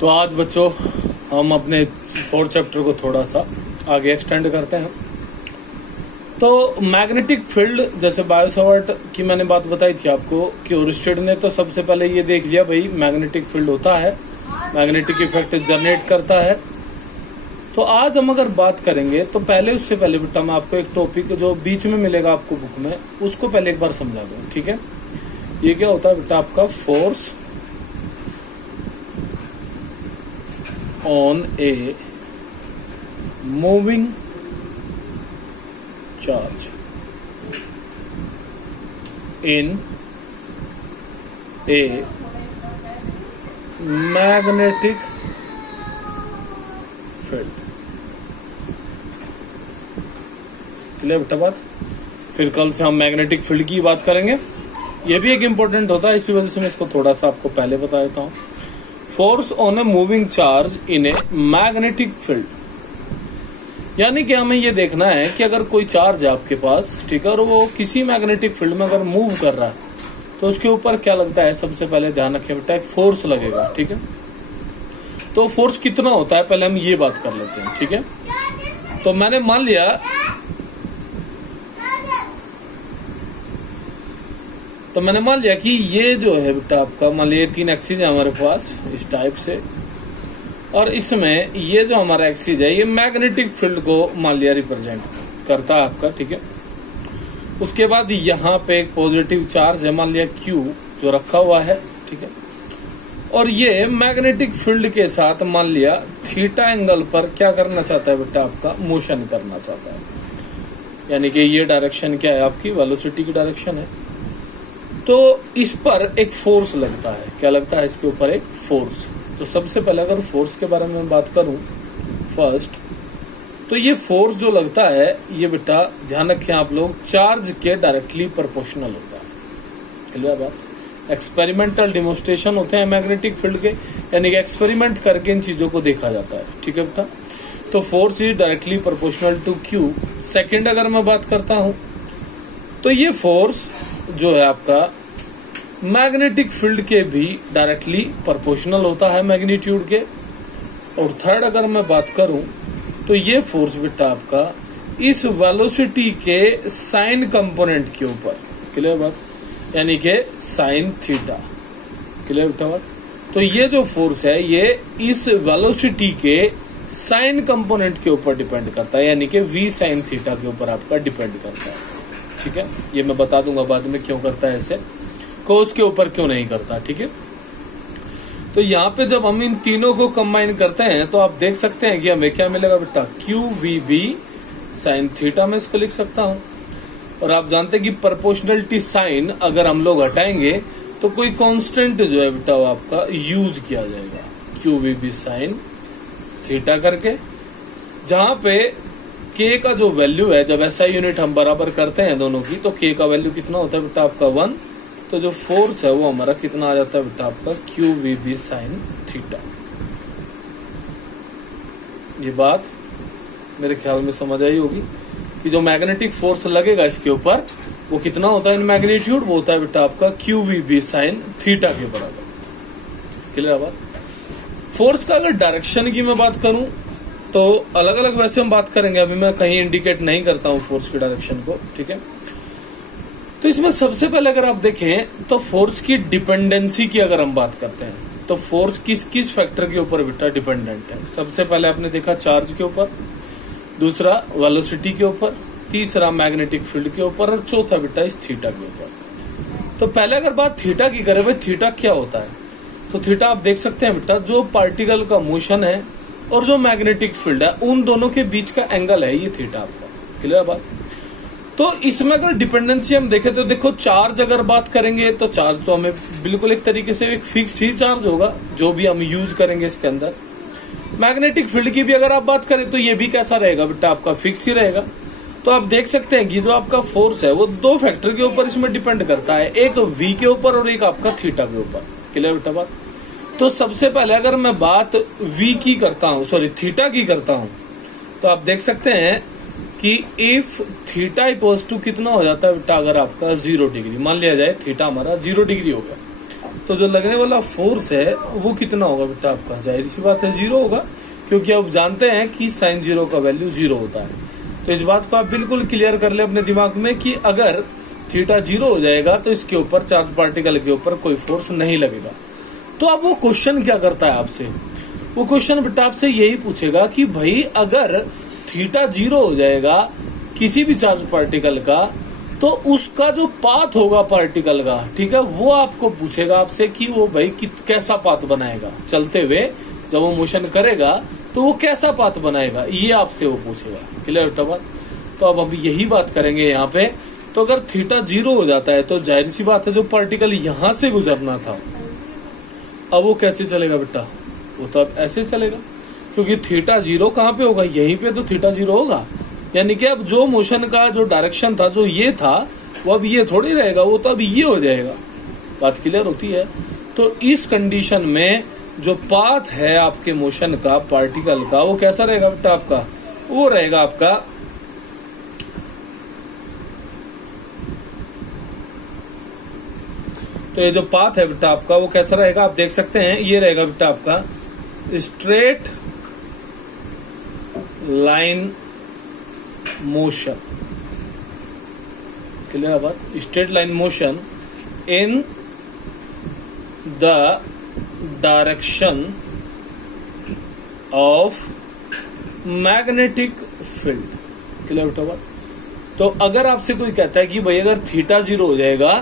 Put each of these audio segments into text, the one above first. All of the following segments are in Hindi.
तो आज बच्चों हम अपने 4th चैप्टर को थोड़ा सा आगे एक्सटेंड करते हैं। तो मैग्नेटिक फील्ड, जैसे बायो सावर्ट की मैंने बात बताई थी आपको कि ओरिस्टेड ने तो सबसे पहले ये देख लिया भाई मैग्नेटिक फील्ड होता है, मैग्नेटिक इफेक्ट जनरेट करता है। तो आज हम अगर बात करेंगे तो पहले उससे पहले बेटा मैं आपको एक टॉपिक जो बीच में मिलेगा आपको बुक में उसको पहले एक बार समझा दूं, ठीक है। ये क्या होता है बेटा आपका force on a moving charge in a magnetic field। Clear बेटा बात। फिर कल से हम मैग्नेटिक फील्ड की बात करेंगे, ये भी एक इम्पोर्टेंट होता है, इसी वजह से मैं इसको थोड़ा सा आपको पहले बता देता हूं। Force on a moving charge in a magnetic field, यानी कि हमें ये देखना है कि अगर कोई चार्ज है आपके पास, ठीक है, और वो किसी मैग्नेटिक फील्ड में अगर मूव कर रहा है तो उसके ऊपर क्या लगता है। सबसे पहले ध्यान रखें बेटा एक फोर्स लगेगा, ठीक है। तो फोर्स कितना होता है पहले हम ये बात कर लेते हैं, ठीक है। तो मैंने मान लिया कि ये जो है बेटा आपका, मान लिया 3 एक्सिस है हमारे पास इस टाइप से, और इसमें ये जो हमारा एक्सिस है ये मैग्नेटिक फील्ड को मान लिया रिप्रेजेंट करता है आपका, ठीक है। उसके बाद यहाँ पे एक पॉजिटिव चार्ज है मान लिया Q जो रखा हुआ है, ठीक है। और ये मैग्नेटिक फील्ड के साथ मान लिया थीटा एंगल पर क्या करना चाहता है बेटा आपका, मोशन करना चाहता है। यानी कि ये डायरेक्शन क्या है आपकी, वेलोसिटी की डायरेक्शन है। तो इस पर एक फोर्स लगता है, क्या लगता है इसके ऊपर, एक फोर्स। तो सबसे पहले अगर फोर्स के बारे में बात करूं फर्स्ट, तो ये फोर्स जो लगता है ये बेटा ध्यान रखें आप लोग, चार्ज के डायरेक्टली प्रोपोर्शनल होता है। क्लियर बात। एक्सपेरिमेंटल डिमोन्स्ट्रेशन होते हैं मैग्नेटिक फील्ड के, यानी कि एक्सपेरिमेंट करके इन चीजों को देखा जाता है, ठीक है बेटा। तो force is directly proportional to Q। Second अगर मैं बात करता हूं तो ये फोर्स जो है आपका मैग्नेटिक फील्ड के भी डायरेक्टली प्रोपोर्शनल होता है मैग्नीट्यूड के। और थर्ड अगर मैं बात करूं तो ये फोर्स बेटा आपका इस वेलोसिटी के साइन कंपोनेंट के ऊपर, क्लियर बात, यानी कि साइन थीटा, क्लियर बेटा बात। तो ये जो फोर्स है ये इस वेलोसिटी के साइन कंपोनेंट के ऊपर डिपेंड करता है, यानी कि v साइन थीटा के ऊपर आपका डिपेंड करता है, ठीक है। ये मैं बता दूंगा बाद में क्यों करता है ऐसे, कोस के ऊपर क्यों नहीं करता, ठीक है। तो यहाँ पे जब हम इन तीनों को कंबाइन करते हैं तो आप देख सकते हैं कि हमें क्या मिलेगा बेटा, QVB साइन थीटा में इसको लिख सकता हूं। और आप जानते हैं कि प्रोपोर्शनलिटी साइन अगर हम लोग हटाएंगे तो कोई कांस्टेंट जो है बेटा वो आपका यूज किया जाएगा, QVB साइन थीटा करके, जहां पे K का जो वैल्यू है, जब SI यूनिट हम बराबर करते हैं दोनों की, तो K का वैल्यू कितना होता है बेटा आपका 1। तो जो फोर्स है वो हमारा कितना आ जाता है बेटा आपका, QVB साइन थीटा। ये बात मेरे ख्याल में समझ आई होगी कि जो मैग्नेटिक फोर्स लगेगा इसके ऊपर वो कितना होता है इन मैग्नीट्यूड, वो होता है बेटा आपका QVB साइन थीटा के बराबर। क्लियर बात। फोर्स का अगर डायरेक्शन की मैं बात करूं तो अलग अलग वैसे हम बात करेंगे, अभी मैं कहीं इंडिकेट नहीं करता हूं फोर्स की डायरेक्शन को, ठीक है। तो इसमें सबसे पहले अगर आप देखें तो फोर्स की डिपेंडेंसी की अगर हम बात करते हैं तो फोर्स किस किस फैक्टर के ऊपर बेटा डिपेंडेंट है। सबसे पहले आपने देखा चार्ज के ऊपर, दूसरा वेलोसिटी के ऊपर, तीसरा मैग्नेटिक फील्ड के ऊपर, और चौथा बेटा इस थीटा के ऊपर। तो पहले अगर बात थीटा की करें, भाई थीटा क्या होता है, तो थीटा आप देख सकते हैं बेटा जो पार्टिकल का मोशन है और जो मैग्नेटिक फील्ड है उन दोनों के बीच का एंगल है ये थीटा आपका। क्लियर बात। तो इसमें अगर डिपेंडेंसी हम देखें तो देखो, चार्ज अगर बात करेंगे तो चार्ज तो हमें बिल्कुल एक तरीके से एक फिक्स ही चार्ज होगा जो भी हम यूज करेंगे इसके अंदर। मैग्नेटिक फील्ड की भी अगर आप बात करें तो ये भी कैसा रहेगा बेटा आपका, फिक्स ही रहेगा। तो आप देख सकते हैं कि जो आपका फोर्स है वो 2 फैक्टर के ऊपर इसमें डिपेंड करता है, एक V के ऊपर और एक आपका थीटा के ऊपर। क्लियर बेटा बात। तो सबसे पहले अगर मैं बात V की करता हूं, सॉरी थीटा की करता हूं, तो आप देख सकते हैं कि इफ थीटा इक्वल्स टू कितना हो जाता है बेटा, अगर आपका 0 डिग्री मान लिया जाए, थीटा हमारा 0 डिग्री हो गया, तो जो लगने वाला फोर्स है वो कितना होगा बेटा आपका, जाहिर सी बात है 0 होगा, क्योंकि आप जानते हैं कि sin 0 का वैल्यू 0 होता है। तो इस बात को आप बिल्कुल क्लियर कर ले अपने दिमाग में कि अगर थीटा 0 हो जाएगा तो इसके ऊपर चार्ज पार्टिकल के ऊपर कोई फोर्स नहीं लगेगा। तो अब वो क्वेश्चन क्या करता है आपसे, वो क्वेश्चन बेटा आपसे यही पूछेगा कि भाई अगर थीटा 0 हो जाएगा किसी भी चार्ज पार्टिकल का, तो उसका जो पाथ होगा पार्टिकल का, ठीक है, वो आपको पूछेगा आपसे कि वो भाई कैसा पाथ बनाएगा, चलते हुए जब वो मोशन करेगा तो वो कैसा पाथ बनाएगा, ये आपसे वो पूछेगा। क्लियर बेटा बात। तो अब हम यही बात करेंगे यहाँ पे। तो अगर थीटा 0 हो जाता है तो जाहिर सी बात है जो पार्टिकल यहां से गुजरना था अब वो कैसे चलेगा बेटा, वो तो अब ऐसे चलेगा, क्योंकि थीटा 0 कहाँ पे होगा, यहीं पे तो थीटा 0 होगा। यानी कि अब जो मोशन का जो डायरेक्शन था, जो ये था, वो अब ये थोड़ी रहेगा, वो तो अब ये हो जाएगा। बात क्लियर होती है। तो इस कंडीशन में जो पाथ है आपके मोशन का पार्टिकल का, वो कैसा रहेगा बेटा आपका, वो रहेगा आपका तो ये जो पाथ है बेटा आपका वो कैसा रहेगा, आप देख सकते हैं, ये रहेगा बेटा आपका स्ट्रेट लाइन मोशन। क्लियर बात, straight line motion in the direction of magnetic field. Clear बेटा बात। तो अगर आपसे कोई कहता है कि भाई अगर थीटा 0 हो जाएगा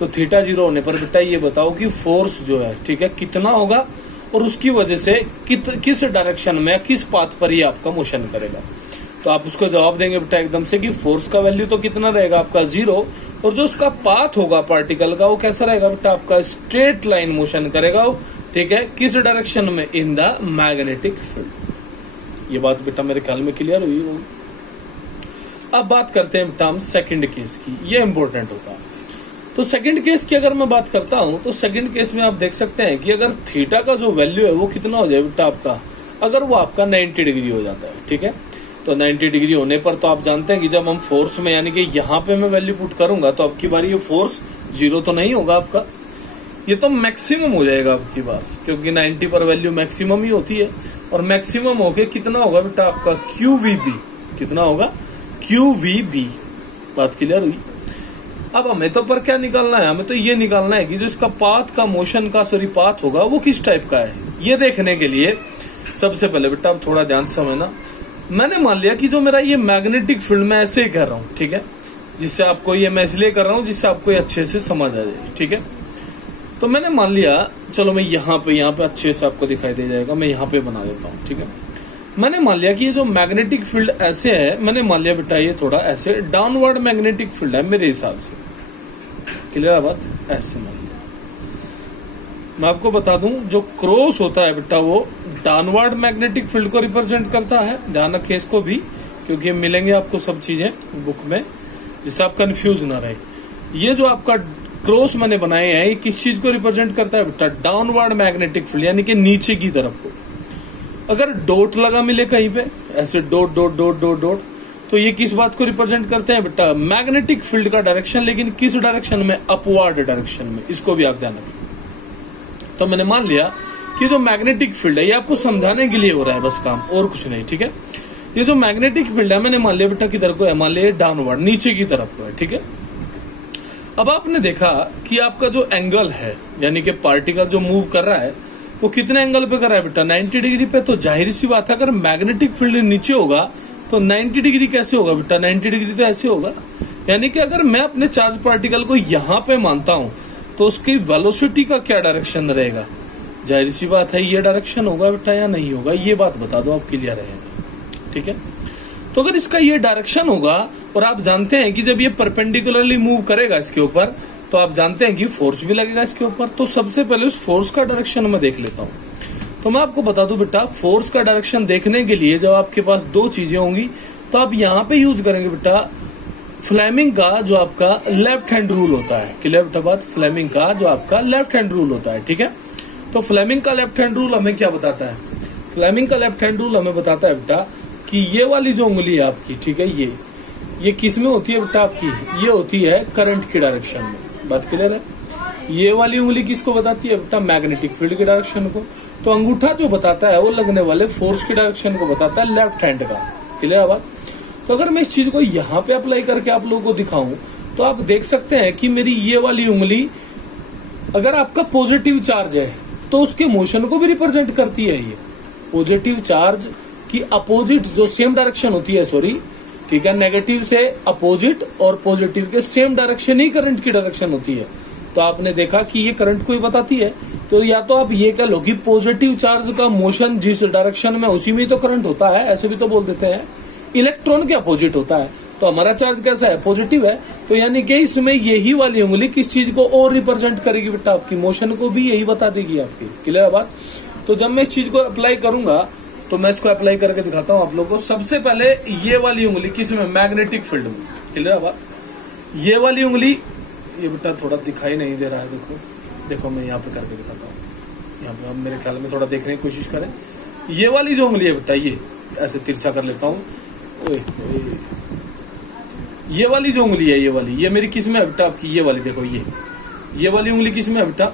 तो थीटा 0 होने पर बेटा ये बताओ कि फोर्स जो है, ठीक है, कितना होगा और उसकी वजह से किस डायरेक्शन में, किस पाथ पर ये आपका मोशन करेगा। तो आप उसको जवाब देंगे बेटा एकदम से कि फोर्स का वैल्यू तो कितना रहेगा आपका 0, और जो उसका पाथ होगा पार्टिकल का वो कैसा रहेगा बेटा आपका स्ट्रेट लाइन मोशन करेगा वो, ठीक है, किस डायरेक्शन में, इन द मैग्नेटिक फील्ड। ये बात बेटा मेरे ख्याल में क्लियर हुई होगी। अब बात करते हैं बेटा हम सेकंड केस की, ये इंपॉर्टेंट होता है। तो सेकंड केस की अगर मैं बात करता हूं तो सेकंड केस में आप देख सकते हैं कि अगर थीटा का जो वैल्यू है वो कितना हो जाए बेटा आपका, अगर वो आपका 90 डिग्री हो जाता है, ठीक है। तो 90 डिग्री होने पर तो आप जानते हैं कि जब हम फोर्स में, यानी कि यहाँ पे मैं वैल्यू पुट करूंगा तो अब की बार ये फोर्स 0 तो नहीं होगा आपका, ये तो मैक्सिमम हो जाएगा अब की बार, क्योंकि 90 पर वैल्यू मैक्सिमम ही होती है। और मैक्सिमम होके कितना होगा बेटा आपका QVB, कितना होगा QVB। बात क्लियर हुई। अब हमें तो पर क्या निकालना है, हमें तो ये निकालना है कि जो इसका पाथ का मोशन का पाथ होगा वो किस टाइप का है। ये देखने के लिए सबसे पहले बेटा आप थोड़ा ध्यान से समझना। मैंने मान लिया कि जो मेरा ये मैग्नेटिक फील्ड में ऐसे ही कर रहा हूं, ठीक है, जिससे आपको ये मैं इसलिए कर रहा हूं जिससे आपको ये अच्छे से समझ आ जाए, ठीक है। तो मैंने मान लिया, चलो मैं यहाँ पे अच्छे से आपको दिखाई दे जाएगा, मैं यहाँ पे बना देता हूँ, ठीक है। मैंने मान लिया कि ये जो मैग्नेटिक फील्ड ऐसे है, मैंने मान लिया बेटा ये थोड़ा ऐसे डाउनवर्ड मैग्नेटिक फील्ड है मेरे हिसाब से। क्लियर बात, ऐसे मान लिया। मैं आपको बता दूं जो क्रॉस होता है बेटा वो डाउनवर्ड मैग्नेटिक फील्ड को रिप्रेजेंट करता है, ध्यान रखिए इसको भी, क्योंकि मिलेंगे आपको सब चीजें बुक में, जिससे आप कंफ्यूज ना रहे। ये जो आपका क्रॉस मैंने बनाए हैं ये किस चीज को रिप्रेजेंट करता है बेटा, डाउनवर्ड मैग्नेटिक फील्ड, यानी कि नीचे की तरफ को। अगर डॉट लगा मिले कहीं पे ऐसे dot dot dot dot dot, तो ये किस बात को रिप्रेजेंट करते हैं बेटा, मैग्नेटिक फील्ड का डायरेक्शन, लेकिन किस डायरेक्शन में, अपवर्ड डायरेक्शन में। इसको भी आप ध्यान रखें। तो मैंने मान लिया कि जो मैग्नेटिक फील्ड है ये आपको समझाने के लिए हो रहा है बस काम, और कुछ नहीं, ठीक है। ये जो मैग्नेटिक फील्ड है मैंने मान लिया बेटा किधर को है, मान लिया डाउनवर्ड, नीचे की तरफ को है, ठीक है। अब आपने देखा कि आपका जो एंगल है, यानी कि पार्टिकल जो मूव कर रहा है वो कितने एंगल पे कर रहा है बेटा, 90 डिग्री पे। तो जाहिर सी बात है अगर मैग्नेटिक फील्ड नीचे होगा तो 90 डिग्री कैसे होगा बेटा, 90 डिग्री तो ऐसे होगा। यानी कि अगर मैं अपने चार्ज पार्टिकल को यहाँ पे मानता हूं तो उसकी वेलोसिटी का क्या डायरेक्शन रहेगा, जाहिर सी बात है ये डायरेक्शन होगा बेटा या नहीं होगा, ये बात बता दो, आप क्लियर रहेगा, ठीक है। तो अगर इसका ये डायरेक्शन होगा, और आप जानते हैं कि जब ये परपेंडिकुलरली मूव करेगा इसके ऊपर, तो आप जानते हैं कि फोर्स भी लगेगा इसके ऊपर। तो सबसे पहले उस फोर्स का डायरेक्शन मैं देख लेता हूं। तो मैं आपको बता दूं बेटा, फोर्स का डायरेक्शन देखने के लिए जब आपके पास दो चीजें होंगी तो आप यहाँ पे यूज करेंगे बेटा फ्लेमिंग का जो आपका लेफ्ट हैंड रूल होता है। क्लियर बेटा बात, फ्लेमिंग का जो आपका लेफ्ट हैंड रूल होता है, ठीक है। तो फ्लेमिंग का लेफ्ट हैंड रूल हमें क्या बताता है, फ्लेमिंग का लेफ्ट हैंड रूल हमें बताता है बेटा कि ये वाली जो उंगली है आपकी, ठीक है, ये किस में होती है बेटा आपकी, ये होती है करंट की डायरेक्शन में। बात क्लियर है, ये वाली उंगली किसको बताती है बेटा? मैग्नेटिक फील्ड की डायरेक्शन को। तो अंगूठा जो बताता है वो लगने वाले फोर्स की डायरेक्शन को बताता है, लेफ्ट हैंड का। क्लियर है बात? तो अगर मैं इस चीज को यहाँ पे अप्लाई करके आप लोगों को दिखाऊं तो आप देख सकते हैं कि मेरी ये वाली उंगली अगर आपका पॉजिटिव चार्ज है तो उसके मोशन को भी रिप्रेजेंट करती है। ये पॉजिटिव चार्ज की अपोजिट जो सेम डायरेक्शन होती है, सॉरी ठीक है, नेगेटिव से अपोजिट और पॉजिटिव के सेम डायरेक्शन ही करंट की डायरेक्शन होती है। तो आपने देखा कि ये करंट को ही बताती है। तो या तो आप ये कह लो कि पॉजिटिव चार्ज का मोशन जिस डायरेक्शन में उसी में तो करंट होता है, ऐसे भी तो बोल देते हैं। इलेक्ट्रॉन के अपोजिट होता है, तो हमारा चार्ज कैसा है? पॉजिटिव है। तो यानी कि इसमें यही वाली उंगली किस चीज को और रिप्रेजेंट करेगी बेटा? आपकी मोशन को भी यही बता देगी आपकी। क्लियर है बात? तो जब मैं इस चीज को अप्लाई करूंगा तो मैं इसको अप्लाई करके दिखाता हूं आप लोगों को। सबसे पहले ये वाली उंगली किसमें? मैग्नेटिक फील्ड में। क्लियर है बात? ये वाली उंगली, ये बेटा थोड़ा दिखाई नहीं दे रहा है, देखो मैं यहाँ पे करके दिखाता हूँ। यहाँ पे आप मेरे ख्याल में थोड़ा देखने की कोशिश करें। ये वाली जो उंगली है बेटा, ये ऐसे तिरछा कर लेता हूँ। ये वाली जो उंगली है, ये मेरी किस में है बेटा? आपकी ये वाली देखो, ये वाली उंगली किस में है बेटा?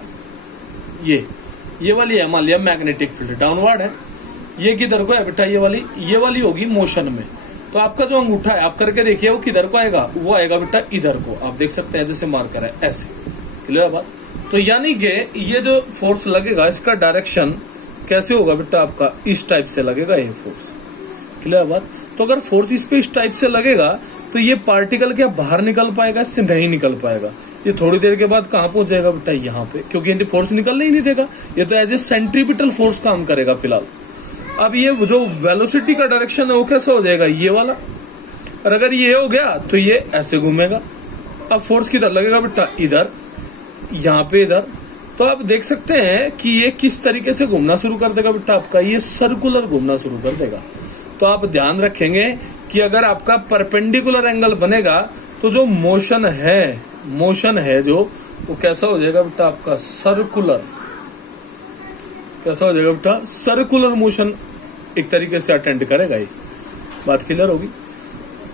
ये वाली है, मान लिया मैग्नेटिक फील्ड डाउनवर्ड है। ये किधर को है बेटा? ये वाली होगी मोशन में। तो आपका जो अंगूठा है आप करके देखिए वो किधर को आएगा? वो आएगा बेटा इधर को। आप देख सकते हैं जैसे मार्कर है ऐसे। क्लियर है बात? तो यानी कि ये जो फोर्स लगेगा इसका डायरेक्शन कैसे होगा बेटा? आपका इस टाइप से लगेगा ये फोर्स। क्लियर है बात? तो अगर फोर्स इस पे इस टाइप से लगेगा तो ये पार्टिकल क्या बाहर निकल पाएगा? इससे नहीं निकल पाएगा। ये थोड़ी देर के बाद कहां पहुंच जाएगा बेटा? यहाँ पे, क्योंकि ये फोर्स निकलने ही नहीं देगा। ये तो एज ए सेंट्रीपिटल फोर्स काम करेगा फिलहाल। अब ये जो वेलोसिटी का डायरेक्शन है वो कैसा हो जाएगा? ये वाला। और अगर ये हो गया तो ये ऐसे घूमेगा। अब फोर्स किधर लगेगा बेटा? इधर, यहाँ पे, इधर। तो आप देख सकते हैं कि ये किस तरीके से घूमना शुरू कर देगा बेटा? आपका ये सर्कुलर घूमना शुरू कर देगा। तो आप ध्यान रखेंगे कि अगर आपका परपेंडिकुलर एंगल बनेगा तो जो मोशन है जो वो कैसा हो जाएगा बेटा? आपका सर्कुलर। कैसा हो जाएगा बेटा? सर्कुलर मोशन एक तरीके से अटेंड करेगा। ये बात क्लियर होगी।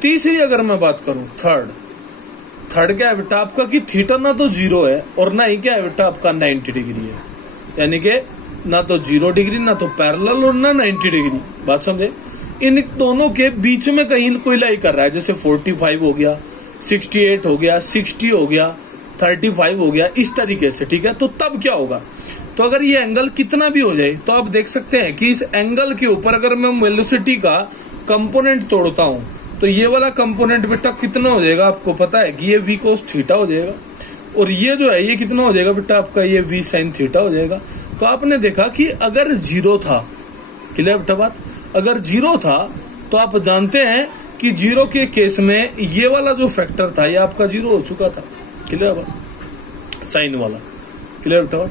तीसरी अगर मैं बात करूं, थर्ड क्या है बेटा आपका? कि थीटा ना तो 0 है और ना ही क्या है बेटा आपका 90 डिग्री है। यानी कि ना तो 0 डिग्री, ना तो पैरेलल और ना 90 डिग्री। बात समझे? इन दोनों के बीच में कहीं कोई लाई कर रहा है, जैसे 45 हो गया, 68 हो गया, 60 हो गया, 35 हो गया, इस तरीके से। ठीक है? तो तब क्या होगा? तो अगर ये एंगल कितना भी हो जाए तो आप देख सकते हैं कि इस एंगल के ऊपर अगर मैं वेलोसिटी का कंपोनेंट तोड़ता हूं तो ये वाला कंपोनेंट बेटा कितना हो जाएगा? आपको पता है कि ये v cos थीटा हो जाएगा। और ये जो है ये कितना हो जाएगा बेटा? आपका ये v sin थीटा हो जाएगा। तो आपने देखा कि अगर 0 था, क्लियर बेटा बात? अगर 0 था तो आप जानते हैं कि 0 के केस में ये वाला जो फैक्टर था ये आपका 0 हो चुका था। क्लियर बात? साइन वाला। क्लियर बेटा बात?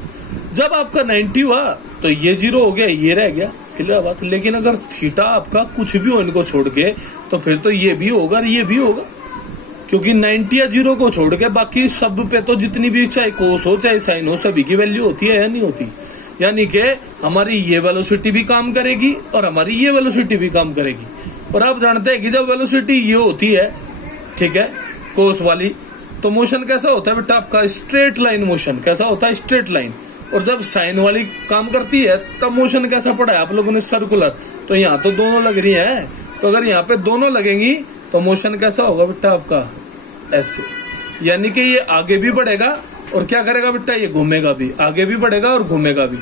जब आपका 90 हुआ तो ये 0 हो गया, ये रह गया। क्लियर बात? लेकिन अगर थीटा आपका कुछ भी हो इनको छोड़ के तो फिर तो ये भी होगा और ये भी होगा, क्योंकि 90 या 0 को छोड़ के बाकी सब पे तो जितनी भी चाहे कोस हो चाहे साइन हो सभी की वैल्यू होती है या नहीं होती। यानी कि हमारी ये वेलोसिटी भी काम करेगी और हमारी ये वेलोसिटी भी काम करेगी। और आप जानते हैं कि जब वेलोसिटी ये होती है, ठीक है, कोस वाली, तो मोशन कैसा होता है बेटा आपका? Straight line motion. कैसा होता है? Straight line. और जब साइन वाली काम करती है तब मोशन कैसा पड़ा है आप लोगों ने? सर्कुलर। तो यहाँ तो दोनों लग रही है, तो अगर यहाँ पे दोनों लगेंगी तो मोशन कैसा होगा बेटा आपका? ऐसे। यानी कि ये आगे भी बढ़ेगा और क्या करेगा बेटा? ये घूमेगा भी, आगे भी बढ़ेगा और घूमेगा भी।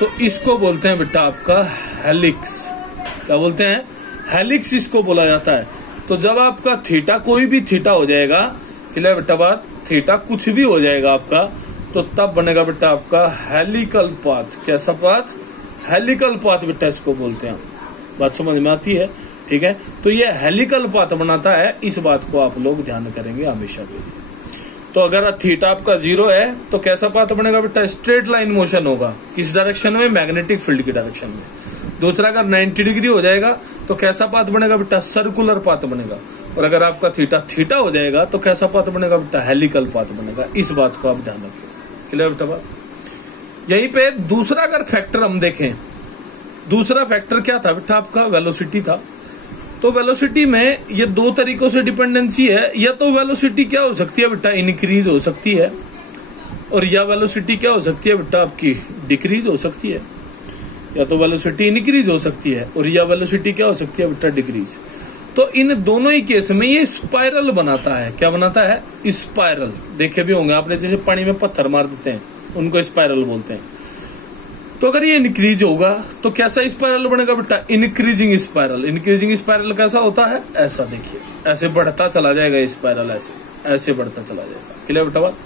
तो इसको बोलते हैं बेटा आपका हेलिक्स। क्या बोलते हैं? हेलिक्स इसको बोला जाता है। तो जब आपका थीटा, कोई भी थीटा हो जाएगा, क्लियर बेटा बात? थीटा कुछ भी हो जाएगा आपका, तो तब बनेगा बेटा आपका हेलिकल पाथ। कैसा पाथ? हेलिकल पाथ बेटा इसको बोलते हैं। बात समझ में आती है? ठीक है? तो ये हेलिकल पाथ बनाता है, इस बात को आप लोग ध्यान करेंगे हमेशा के लिए। तो अगर थीटा आपका 0 है तो कैसा पाथ बनेगा बेटा? स्ट्रेट लाइन मोशन होगा। किस डायरेक्शन में? मैग्नेटिक फील्ड की डायरेक्शन में। दूसरा अगर 90 डिग्री हो जाएगा तो कैसा पाथ बनेगा बेटा? सर्कुलर पाथ बनेगा। और अगर आपका थीटा हो जाएगा तो कैसा पाथ बनेगा बेटा? हेलिकल पाथ बनेगा। इस बात को आप ध्यान रखें। क्लियर बेटा बात? यहीं पे दूसरा अगर फैक्टर हम देखें, दूसरा फैक्टर क्या था बेटा आपका? वेलोसिटी था। तो वेलोसिटी में ये 2 तरीकों से डिपेंडेंसी है। या तो वेलोसिटी क्या हो सकती है बेटा? इंक्रीज हो सकती है, और या वेलोसिटी क्या हो सकती है बेटा आपकी डिक्रीज हो सकती है, या तो वेलोसिटी इंक्रीज हो सकती है और या वेलोसिटी क्या हो सकती है बेटा डिक्रीज। तो इन दोनों ही केस में ये स्पाइरल बनाता है। क्या बनाता है? स्पाइरल। देखे भी होंगे आपने, जैसे पानी में पत्थर मार देते हैं उनको स्पाइरल बोलते हैं। तो अगर ये इंक्रीज होगा तो कैसा स्पाइरल बनेगा बेटा? Increasing spiral. इंक्रीजिंग स्पाइरल कैसा होता है? ऐसा देखिए, ऐसे बढ़ता चला जाएगा स्पाइरल, ऐसे बढ़ता चला जाएगा। क्लियर बेटा बात?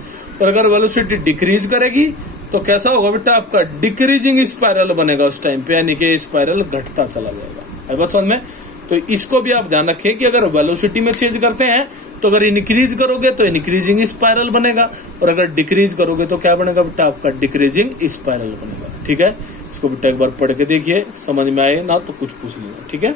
और अगर वेलोसिटी डिक्रीज करेगी तो कैसा होगा बेटा? आपका डिक्रीजिंग स्पाइरल बनेगा उस टाइम पे, यानी कि स्पाइरल घटता चला जाएगा। बात समझ में? तो इसको भी आप ध्यान रखें कि अगर वेलोसिटी में चेंज करते हैं तो अगर इंक्रीज करोगे तो इंक्रीजिंग स्पाइरल बनेगा, और अगर डिक्रीज करोगे तो क्या बनेगा बेटा? आपका डिक्रीजिंग स्पाइरल बनेगा। ठीक है, इसको बेटा एक बार पढ़ के देखिए, समझ में आए ना तो कुछ पूछ लीजिए। ठीक है।